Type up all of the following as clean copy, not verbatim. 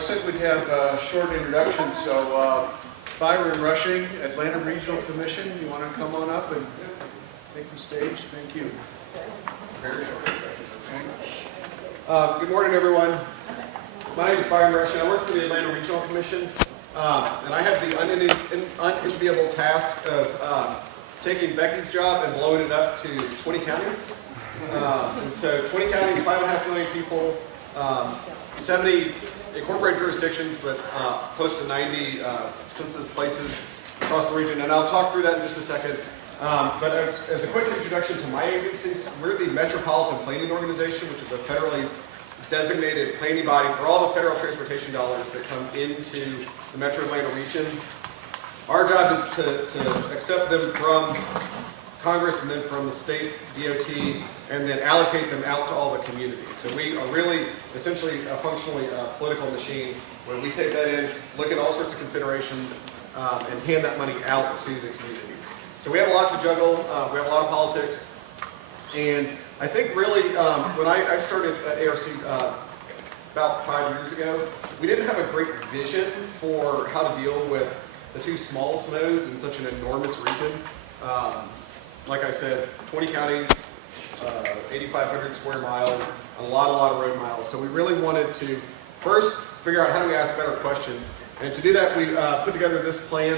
said we'd have a short introduction, so Byron Rushing, Atlanta Regional Commission, you want to come on up and take the stage? Thank you. Very short introduction. Good morning, everyone. My name is Byron Rushing. I work for the Atlanta Regional Commission, and I have the unenviable task of taking Becky's job and blowing it up to 20 counties. And so 20 counties, 5.5 million people, 70 incorporated jurisdictions, but close to 90 census places across the region. And I'll talk through that in just a second. But as a quick introduction to my agencies, we're the Metropolitan Planning Organization, which is a federally designated planning body for all the federal transportation dollars that come into the Metro Atlanta region. Our job is to accept them from Congress and then from the state DOT, and then allocate them out to all the communities. So we are really essentially functionally a political machine where we take that in, look at all sorts of considerations, and hand that money out to the communities. So we have a lot to juggle. We have a lot of politics. And I think really when I started at ARC about 5 years ago, we didn't have a great vision for how to deal with the two smallest modes in such an enormous region. Like I said, 20 counties, 8,500 square miles, and a lot of road miles. So we really wanted to first figure out how do we ask better questions. And to do that, we put together this plan,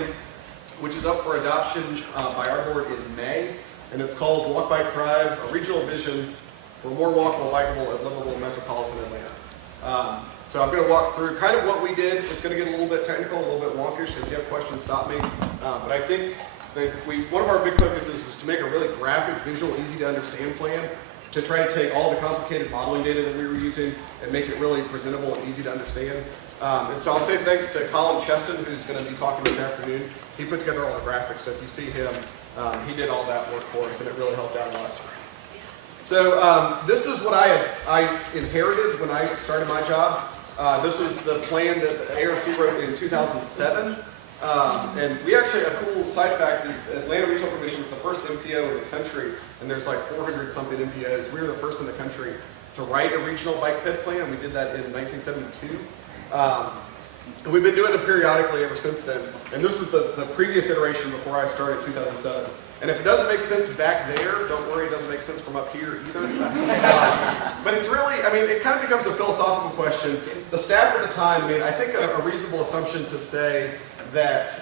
which is up for adoption by our board in May. And it's called Walk, Bike, Thrive, a regional vision for more walkable, bikeable, and livable metropolitan Atlanta. So I'm going to walk through kind of what we did. It's going to get a little bit technical, a little bit wonkish, so if you have questions, stop me. But I think that one of our big focuses was to make a really graphic, visual, easy to understand plan to try to take all the complicated modeling data that we were using and make it really presentable and easy to understand. And so I'll say thanks to Colin Cheston, who's going to be talking this afternoon. He put together all the graphics, so if you see him, he did all that work for us, and it really helped out a lot. So this is what I inherited when I started my job. This was the plan that the ARC wrote in 2007. And we actually, a cool side fact is Atlanta Regional Commission was the first MPO in the country, and there's like 400 something MPOs. We were the first in the country to write a regional bike ped plan. We did that in 1972. And we've been doing it periodically ever since then. And this is the previous iteration before I started in 2007. And if it doesn't make sense back there, don't worry, it doesn't make sense from up here either. But it's really, I mean, it kind of becomes a philosophical question. The staff at the time made, I think, a reasonable assumption to say that,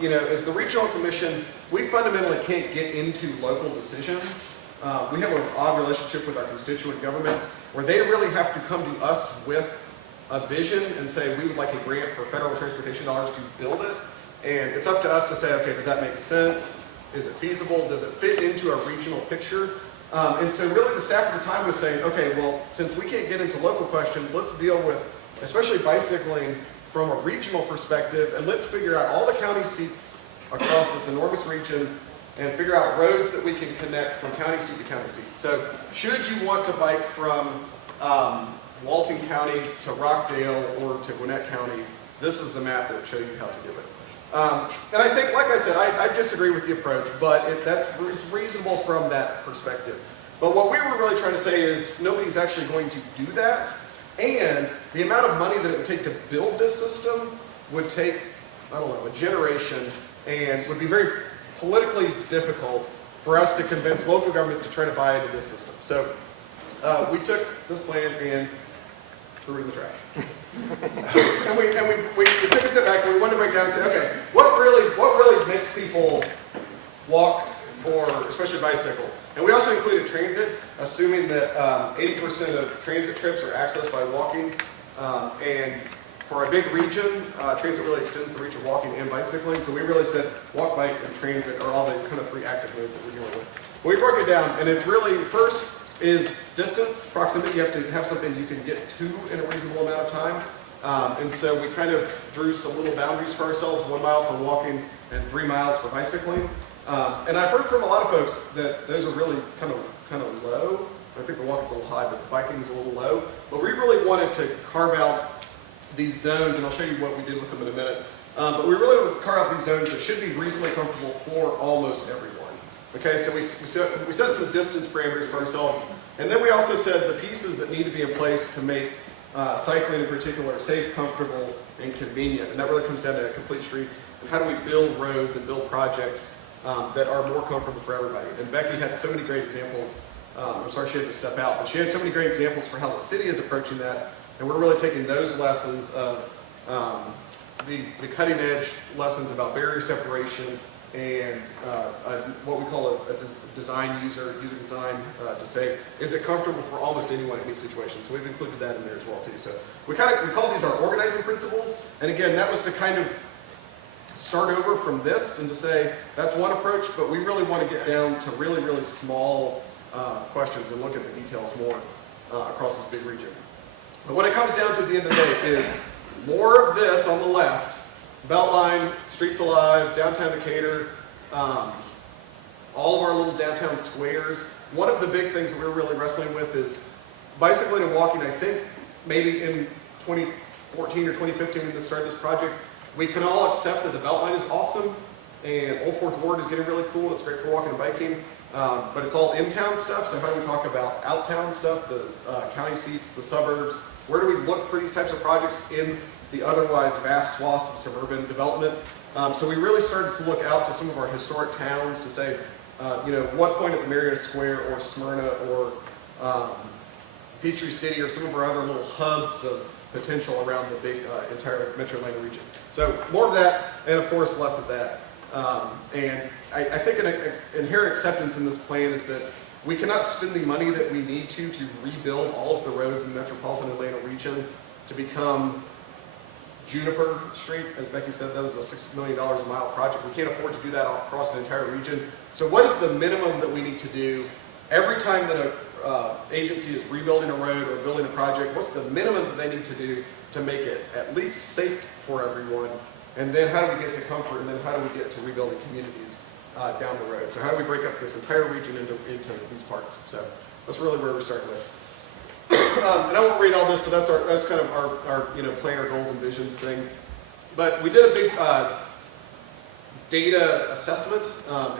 you know, as the Regional Commission, we fundamentally can't get into local decisions. We have an odd relationship with our constituent governments where they really have to come to us with a vision and say, we would like a grant for federal transportation dollars to build it. And it's up to us to say, okay, does that make sense? Is it feasible? Does it fit into a regional picture? And so really the staff at the time was saying, okay, well, since we can't get into local questions, let's deal with, especially bicycling, from a regional perspective, and let's figure out all the county seats across this enormous region and figure out roads that we can connect from county seat to county seat. So should you want to bike from Walton County to Rockdale or to Gwinnett County, this is the map that will show you how to do it. And I think, like I said, I disagree with the approach, but it's reasonable from that perspective. But what we were really trying to say is nobody's actually going to do that, and the amount of money that it would take to build this system would take, I don't know, a generation, and would be very politically difficult for us to convince local governments to try to buy into this system. So we took this plan and threw it in the trash. and we took a step back and we wanted to break down and say, okay, what really makes people walk or especially bicycle? And we also included transit, assuming that 80% of transit trips are accessed by walking. And for a big region, transit really extends the reach of walking and bicycling. So we really said walk, bike, and transit are all the kind of three active modes that we're dealing with. But we broke it down, and it's really, first is distance, proximity. You have to have something you can get to in a reasonable amount of time. And so we kind of drew some little boundaries for ourselves, 1 mile for walking and 3 miles for bicycling. And I've heard from a lot of folks that those are really kind of low. I think the walking's a little high, but the biking's a little low. But we really wanted to carve out these zones, and I'll show you what we did with them in a minute. But we really wanted to carve out these zones that should be reasonably comfortable for almost everyone. Okay, so we set some distance parameters for ourselves, and then we also said the pieces that need to be in place to make cycling in particular, safe, comfortable, and convenient. And that really comes down to complete streets and how do we build roads and build projects that are more comfortable for everybody. And Becky had so many great examples. I'm sorry she had to step out, but she had so many great examples for how the city is approaching that. And we're really taking those lessons of the cutting edge lessons about barrier separation and what we call a design user design to say, is it comfortable for almost anyone in any situation? So we've included that in there as well too. So we call these our organizing principles. And again, that was to kind of start over from this and to say, that's one approach, but we really want to get down to really, really small questions and look at the details more across this big region. But what it comes down to at the end of the day is more of this on the left, Beltline, Streets Alive, Downtown Decatur, all of our little downtown squares. One of the big things that we're really wrestling with is bicycling and walking. I think maybe in 2014 or 2015 when we started this project, we can all accept that the Beltline is awesome and Old Fourth Ward is getting really cool. It's great for walking and biking, but it's all in-town stuff. So how do we talk about out-town stuff, the county seats, the suburbs? Where do we look for these types of projects in the otherwise vast swaths of suburban development? So we really started to look out to some of our historic towns to say, what point at the Marietta Square or Smyrna or Peachtree City or some of our other little hubs of potential around the big entire Metro Atlanta region. So more of that, and of course less of that. And I think an inherent acceptance in this plan is that we cannot spend the money that we need to rebuild all of the roads in the metropolitan Atlanta region to become Juniper Street. As Becky said, that was a $6 million a mile project. We can't afford to do that across the entire region. So what is the minimum that we need to do every time that an agency is rebuilding a road or building a project? What's the minimum that they need to do to make it at least safe for everyone? And then how do we get to comfort? And then how do we get to rebuilding communities down the road? So how do we break up this entire region into these parts? So that's really where we're starting with. And I won't read all this, but that's kind of our plan, our goals and visions thing. But we did a big data assessment,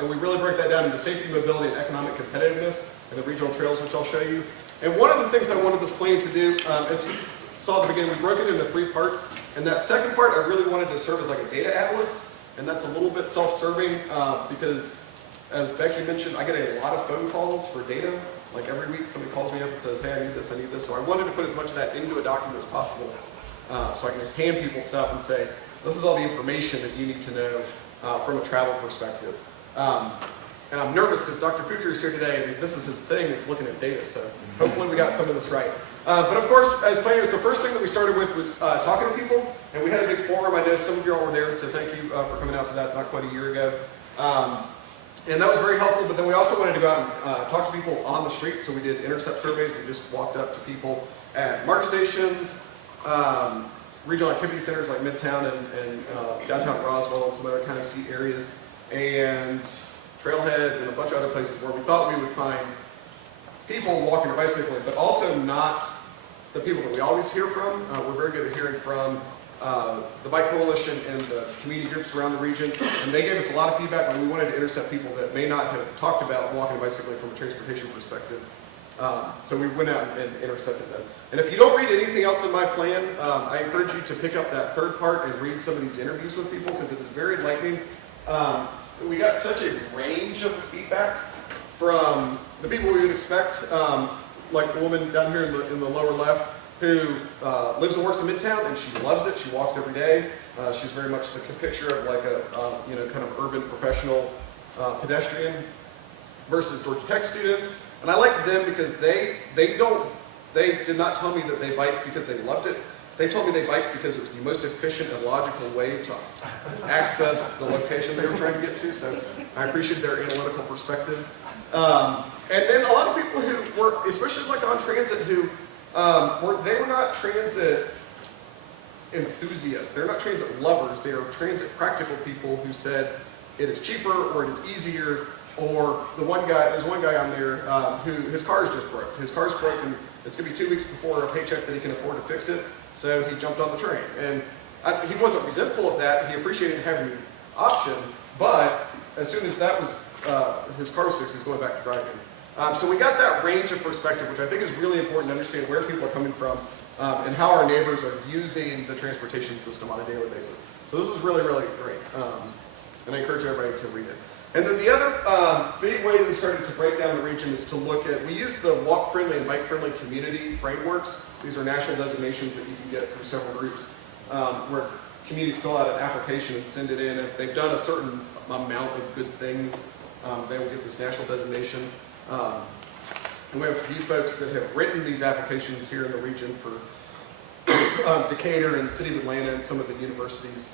and we really break that down into safety, mobility, and economic competitiveness, and the regional trails, which I'll show you. And one of the things I wanted this plan to do, as you saw at the beginning, we broke it into 3 parts. And that second part, I really wanted to serve as like a data atlas, and that's a little bit self-serving because, as Becky mentioned, I get a lot of phone calls for data. Like every week, somebody calls me up and says, hey, I need this, I need this. So I wanted to put as much of that into a document as possible so I can just hand people stuff and say, this is all the information that you need to know from a travel perspective. And I'm nervous because Dr. Puker is here today, and this is his thing, is looking at data. So hopefully we got some of this right. But of course, as planners, the first thing that we started with was talking to people. And we had a big forum. I know some of you all were there, so thank you for coming out to that not quite a year ago. And that was very helpful, but then we also wanted to go out and talk to people on the street. So we did intercept surveys. We just walked up to people at market stations, regional activity centers like Midtown and downtown Roswell and some other county seat areas, and trailheads and a bunch of other places where we thought we would find people walking or bicycling, but also not the people that we always hear from. We're very good at hearing from the Bike Coalition and the community groups around the region, and they gave us a lot of feedback, and we wanted to intercept people that may not have talked about walking and bicycling from a transportation perspective. So we went out and intercepted them. And if you don't read anything else in my plan, I encourage you to pick up that third part and read some of these interviews with people because it is very enlightening. We got such a range of feedback from the people we would expect, like the woman down here in the lower left who lives and works in Midtown, and she loves it. She walks every day. She's very much the picture of like a kind of urban professional pedestrian versus Georgia Tech students. And I like them because they did not tell me that they bike because they loved it. They told me they bike because it's the most efficient and logical way to access the location they were trying to get to. So I appreciate their analytical perspective. And then a lot of people who were, especially like on transit, who they were not transit enthusiasts. They're not transit lovers. They are transit practical people who said it is cheaper or it is easier. Or there's one guy on there who his car is just broke. His car's broken. It's going to be 2 weeks before a paycheck that he can afford to fix it. So he jumped on the train. And he wasn't resentful of that. He appreciated having the option. But as soon as that was his car was fixed, he's going back to driving. So we got that range of perspective, which I think is really important to understand where people are coming from. and how our neighbors are using the transportation system on a daily basis. So this is really, really great, and I encourage everybody to read it. And then the other big way that we started to break down the region is to look at, we use the walk-friendly and bike-friendly community frameworks. These are national designations that you can get from several groups, where communities fill out an application and send it in. If they've done a certain amount of good things, they will get this national designation. And we have a few folks that have written these applications here in the region for Decatur and the City of Atlanta and some of the universities.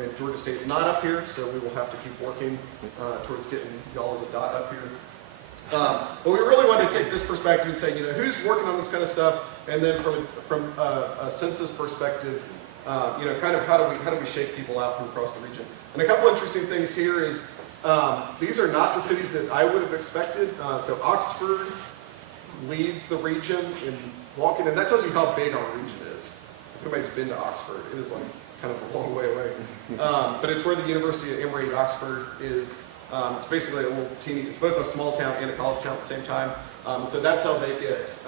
And Georgia State is not up here, so we will have to keep working towards getting y'all as a dot up here. But we really wanted to take this perspective and say, you know, who's working on this kind of stuff, and then from a census perspective, you know, kind of how do we shake people out from across the region. And a couple interesting things here is these are not the cities that I would have expected. So Oxford leads the region in walking, and that tells you how big our region is. If anybody's been to Oxford, it is like kind of a long way away. But it's where the University of Emory at Oxford is. It's basically a little teeny, it's both a small town and a college town at the same time. So that's how they get,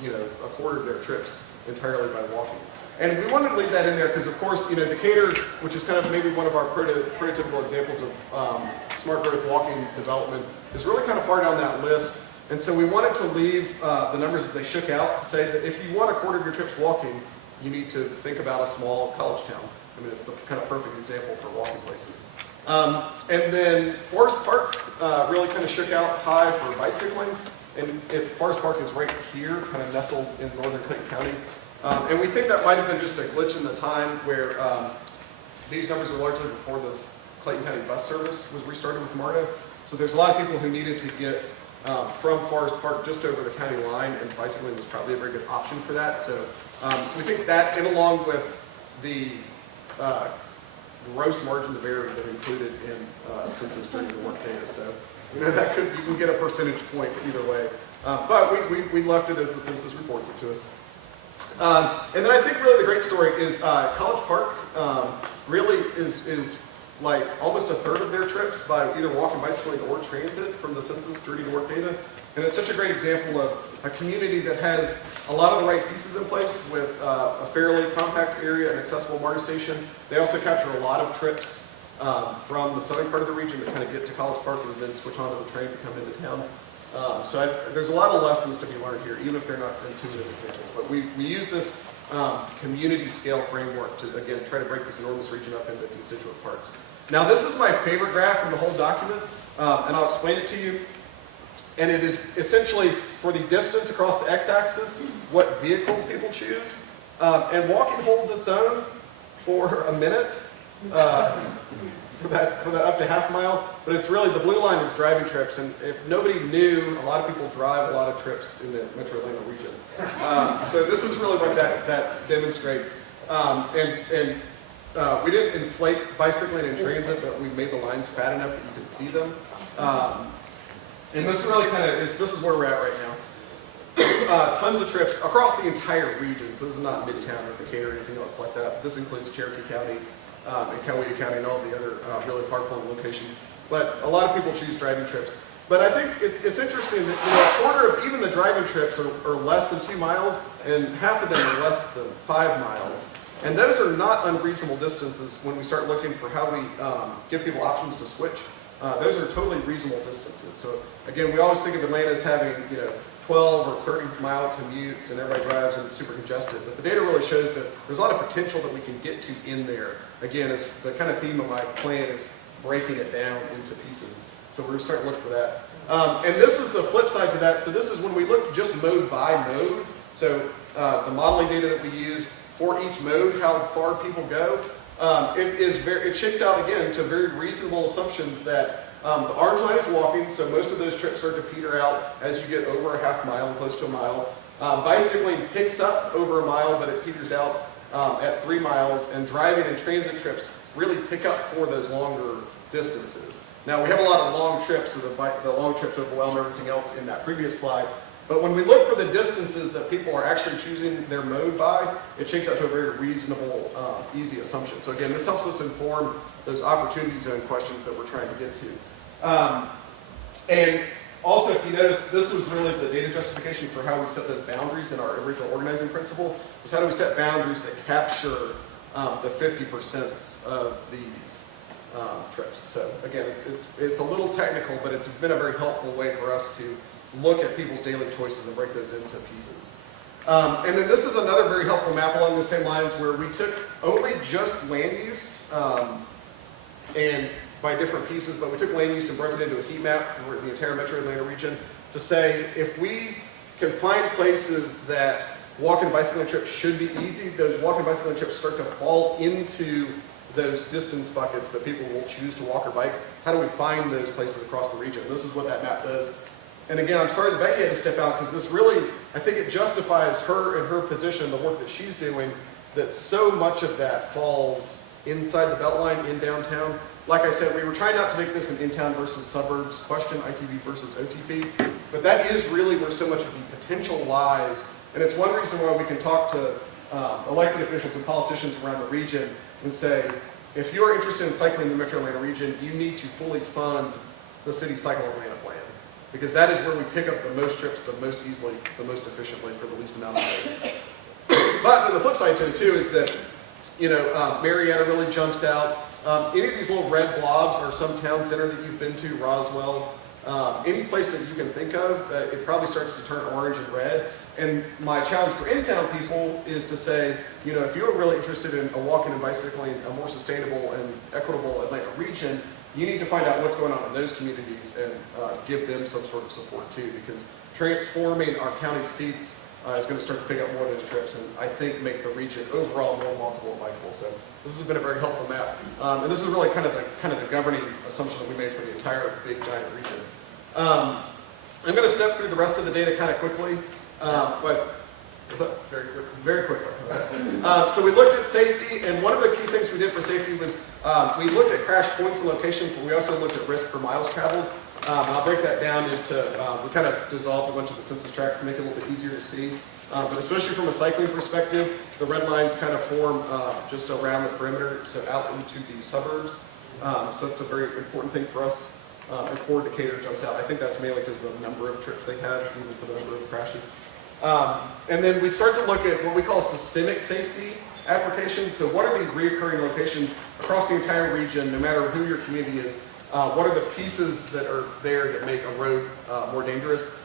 you know, a quarter of their trips entirely by walking. And we wanted to leave that in there because, of course, you know, Decatur, which is kind of maybe one of our prototypical examples of smart growth walking development, is really kind of far down that list. And so we wanted to leave the numbers as they shook out to say that if you want a quarter of your trips walking, you need to think about a small college town. I mean, it's the kind of perfect example for walking places. And then Forest Park really kind of shook out high for bicycling. And Forest Park is right here, kind of nestled in northern Clayton County. And we think that might have been just a glitch in the time where these numbers are largely before this Clayton County bus service was restarted with MARTA. So there's a lot of people who needed to get from Forest Park just over the county line, and bicycling was probably a very good option for that. So we think that, and along with the gross margins of error that are included in census during the work data. So, you know, that could, you can get a percentage point either way. But we left it as the census reports it to us. And then I think really the great story is College Park really is like almost a third of their trips by either walking, bicycling, or transit from the census during the work data. And it's such a great example of a community that has a lot of the right pieces in place with a fairly compact area and accessible MARTA station. They also capture a lot of trips from the southern part of the region that kind of get to College Park and then switch onto the train to come into town. So there's a lot of lessons to be learned here, even if they're not intuitive examples. But we use this community scale framework to, again, try to break this enormous region up into constituent parts. Now, this is my favorite graph in the whole document, and I'll explain it to you. And it is essentially for the distance across the x-axis, what vehicle people choose. And walking holds its own for a minute for that up to half mile. But it's really, the blue line is driving trips. And if nobody knew, a lot of people drive a lot of trips in the Metro Atlanta region. So this is really what that demonstrates. We didn't inflate bicycling and transit, but we made the lines fat enough that you can see them. And this really kind of is, this is where we're at right now. Tons of trips across the entire region. So this is not Midtown or Decatur or anything else like that. This includes Cherokee County and Coweta County and all the other really far-flung locations. But a lot of people choose driving trips. But I think it's interesting that, you know, a quarter of even the driving trips are less than 2 miles, and half of them are less than 5 miles. And those are not unreasonable distances when we start looking for how we give people options to switch. Those are totally reasonable distances. So again, we always think of Atlanta as having, you know, 12 or 30 mile commutes and everybody drives and it's super congested. But the data really shows that there's a lot of potential that we can get to in there. Again, it's the kind of theme of my plan is breaking it down into pieces. So we're going to start looking for that. And this is the flip side to that. So this is when we look just mode by mode. So the modeling data that we use for each mode, how far people go. It shakes out again to very reasonable assumptions that the orange line is walking, so most of those trips start to peter out as you get over a half mile and close to a mile. Bicycling picks up over a mile, but it peters out at 3 miles, and driving and transit trips really pick up for those longer distances. Now we have a lot of long trips, so the long trips overwhelm everything else in that previous slide. But when we look for the distances that people are actually choosing their mode by, it shakes out to a very reasonable, easy assumption. So again, this helps us inform those opportunity zone questions that we're trying to get to. And also, if you notice, this was really the data justification for how we set those boundaries in our original organizing principle, was how do we set boundaries that capture the 50% of these trips. So again, it's a little technical, but it's been a very helpful way for us to look at people's daily choices and break those into pieces. And then this is another very helpful map along the same lines where we took only just land use and by different pieces, but we took land use and broke it into a heat map for the entire metro Atlanta region to say if we can find places that walking and bicycling trips should be easy, those walking and bicycling trips start to fall into those distance buckets that people will choose to walk or bike. How do we find those places across the region? This is what that map does. And again, I'm sorry that Becky had to step out because this really, I think it justifies her and her position, the work that she's doing, that so much of that falls inside the Beltline in downtown. Like I said, we were trying not to make this an in-town versus suburbs question, ITV versus OTP, but that is really where so much of the potential lies. And it's one reason why we can talk to elected officials and politicians around the region and say, if you're interested in cycling in the Metro Atlanta region, you need to fully fund the City Cycle Atlanta plan. Because that is where we pick up the most trips, the most easily, the most efficiently, for the least amount of money. But then the flip side to it too is that, you know, Marietta really jumps out. Any of these little red blobs are some town center that you've been to, Roswell, any place that you can think of, it probably starts to turn orange and red. And my challenge for in-town people is to say, you know, if you're really interested in a walking and bicycling, a more sustainable and equitable Atlanta region, you need to find out what's going on in those communities and give them some sort of support too, because transforming our county seats is going to start to pick up more of those trips and I think make the region overall more walkable and bikeable. So this has been a very helpful map. And this is really kind of the governing assumption that we made for the entire big giant region. I'm going to step through the rest of the data kind of quickly, but very quickly. So we looked at safety, and one of the key things we did for safety was we looked at crash points and locations, but we also looked at risk per miles traveled. And I'll break that down into, we kind of dissolved a bunch of the census tracts to make it a little bit easier to see. But especially from a cycling perspective, the red lines kind of form just around the perimeter, so out into the suburbs. So it's a very important thing for us. And Ford Decatur jumps out. I think that's mainly because of the number of trips they have, even for the number of crashes. And then we start to look at what we call systemic safety applications. So what are these reoccurring locations across the entire region, no matter who your community is? What are the pieces that are there that make a road more dangerous?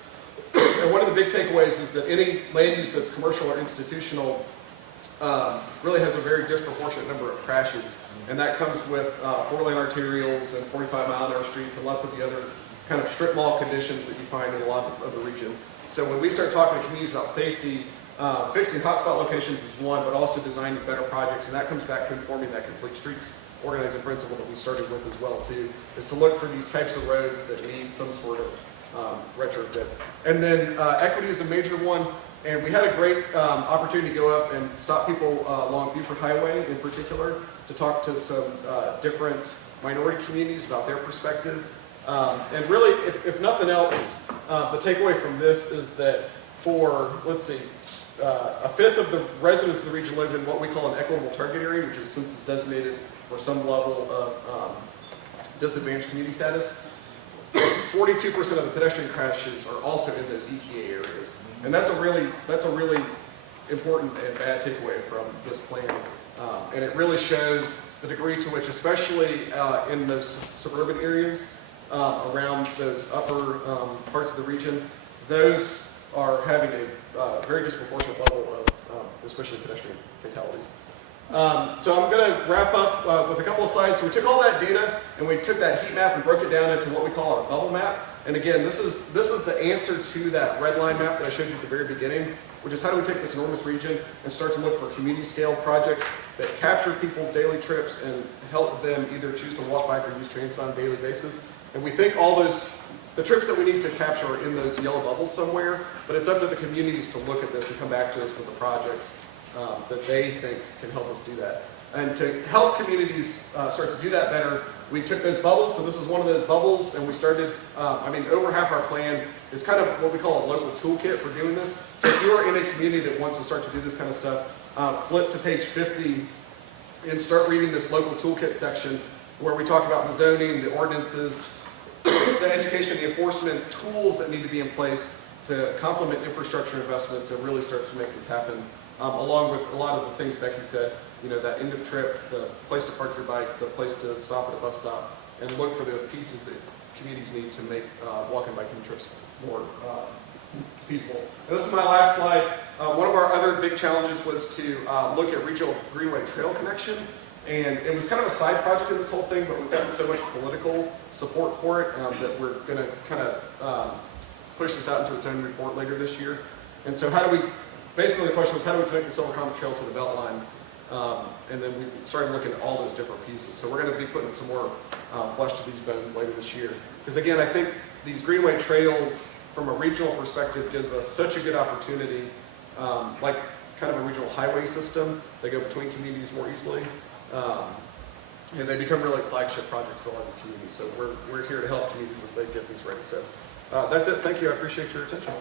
And one of the big takeaways is that any land use that's commercial or institutional really has a very disproportionate number of crashes. And that comes with 4-lane arterials and 45-mile-an-hour streets and lots of the other kind of strip mall conditions that you find in a lot of the region. So when we start talking to communities about safety, fixing hotspot locations is one, but also designing better projects, and that comes back to informing that complete streets organizing principle that we started with as well too, is to look for these types of roads that need some sort of retrofit. And then equity is a major one, and we had a great opportunity to go up and stop people along Buford Highway in particular to talk to some different minority communities about their perspective. And really, if nothing else, the takeaway from this is that for, let's see, a fifth of the residents of the region live in what we call an equitable target area, which is census designated for some level of disadvantaged community status. 42% of the pedestrian crashes are also in those ETA areas. And that's a really important and bad takeaway from this plan. And it really shows the degree to which, especially in those suburban areas, around those upper parts of the region, those are having a very disproportionate level of especially pedestrian fatalities. So I'm going to wrap up with a couple of slides. So we took all that data and we took that heat map and broke it down into what we call a bubble map. And again, this is the answer to that red line map that I showed you at the very beginning, which is how do we take this enormous region and start to look for community scale projects that capture people's daily trips and help them either choose to walk, bike, or use transit on a daily basis. And we think all the trips that we need to capture are in those yellow bubbles somewhere, but it's up to the communities to look at this and come back to us with the projects that they think can help us do that. And to help communities start to do that better, we took those bubbles, so this is one of those bubbles, and we started, over half our plan is kind of what we call a local toolkit for doing this. So if you're in a community that wants to start to do this kind of stuff, flip to page 50 and start reading this local toolkit section where we talk about the zoning, the ordinances, the education, the enforcement tools that need to be in place to complement infrastructure investments and really start to make this happen, along with a lot of the things Becky said, you know, that end of trip, the place to park your bike, the place to stop at a bus stop, and look for the pieces that communities need to make walk and biking trips more feasible. And this is my last slide. One of our other big challenges was to look at regional greenway trail connection. And it was kind of a side project in this whole thing, but we've gotten so much political support for it that we're going to kind of push this out into its own report later this year. And so how do we, basically the question was how do we connect the Silver Common Trail to the Beltline? And then we started looking at all those different pieces. So we're going to be putting some more flesh to these bones later this year. Because again, I think these greenway trails from a regional perspective gives us such a good opportunity, like kind of a regional highway system. They go between communities more easily. And they become really flagship projects for a lot of these communities. So we're here to help communities as they get these ready. So that's it. Thank you. I appreciate your attention.